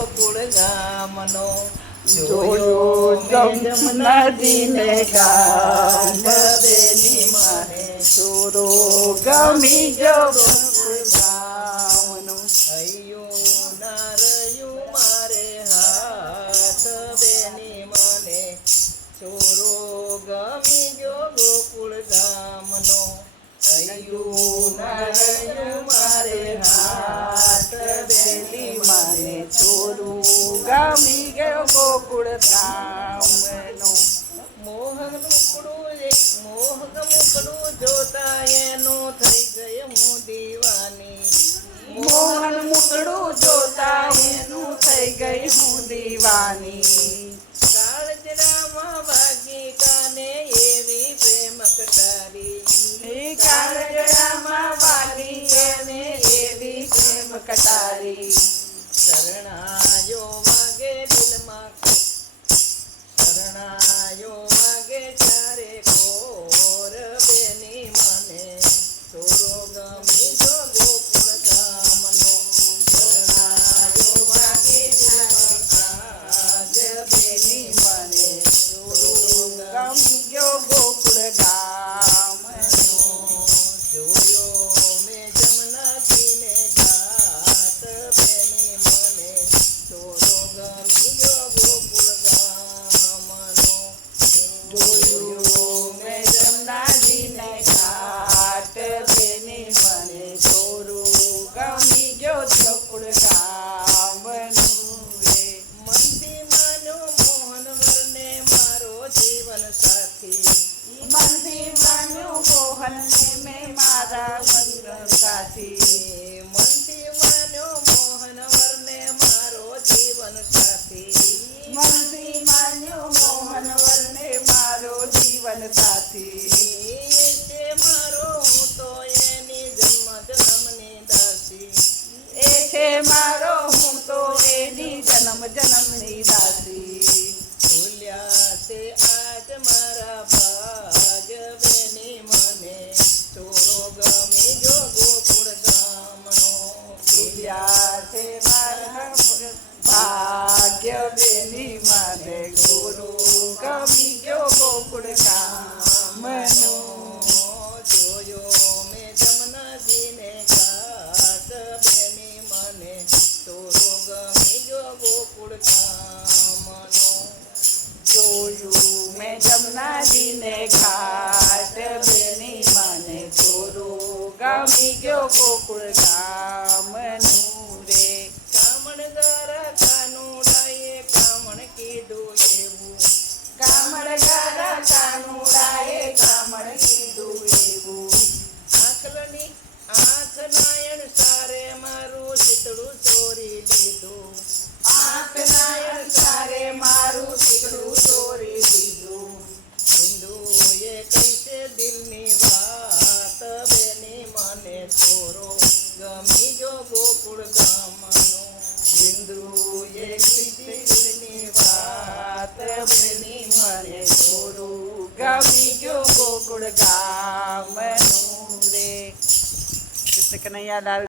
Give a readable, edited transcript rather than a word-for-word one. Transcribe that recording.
ગોકુળ ગામનો જોયો જમનાજીને ગામ બેની માને ચોરો ગમી ગયો ગોકુળ ગામનો. હૈયું ના રહ્યું મારે હાથ બેની મને ચોરો ગમી ગયો ગોકુળ ગામનો. હૈયું ના રહ્યું મારે હાથ બેની માને ચોરું ગમી ગયો ગોકુળ ગામનો. મોહન મુકડું જોતા એનું થઈ ગયું હું દીવાની. મોહન મુકડું જોતા એનું થઈ ગઈ હું દીવાની. કાળજરામાં વાગી કાને એવી પ્રેમ કટારી. કાળજરામાં વાગી એને એવી પ્રેમ કટારી. શરણાયો વાગે દિલમાં, શરણાયો વાગે ચારે કોર બેની મને ચોરો ગમી જો ગોકુળ ગામનો. શરણાયો વાગે આજ બેની મને ચોરો ગમી ગયો ગોકુળ ગામનો. જોયો મેં જમનાજીને ઘાટ બેની મને ચોરો ગમી ગયો ગોકુળ ગામનો. જોયું મેં જમનાજીને ઘાટ બેની મને ચોરું ગમી ગયો ગોકુળ ગામનું રે. મનથી માન્યો મોહન વરને મારો જીવન સાથી. મનથી માન્યું મોહનને મેં મારા જીવન સાથી. મનથી માન્યો મોહન વરને મારો જીવન સાથી. મનથી માન્યું મોહન વરને મારો જીવન સાથી. છે મારો હું તો એની જન્મ જન્મની દાસી. એ છે મારો હું તો એની જન્મ જન્મની દાસી. ભૂલ્યા છે આજ મારા ભાગ બેની મને ચોરો ગમી ગયો ગોકુળ ગામનો. ભૂલ્યા છે મારા ભાગ્ય બેની માને ગુરુ ગમી ગયો ગોકુળ ગામનો. જોયો મેં જમનાજીને ઘાટ બેની મને ચોરો ગમી ગયો ગોકુળ ગામનો. જોયું મેં જમનાજીને ઘાટ બેની માને ચોરું ગમી ગયો ગોકુળ ગામનું રે. કામણગારા કાનુડાએ કામણ કીધું એવું. કામણગારા કાનુડાએ કામણ કીધું એવું. આંખલની આંખ નાયણ સારે મારું શીતળું ચોરી લીધું. આંખ નાયણ સારે મારું શીતળું ચોરી લીધું. હિન્દુએ કહીશે દિલની વાત બેની મને ચોરો ગમી ગયો ગોકુળ ગામનો. હિન્દુએ કીધી દિલની વાત બેની મને ચોરું ગમી ગયો ગોકુળ ગામનું રે. કૃષ્ણ કનૈયાલાલ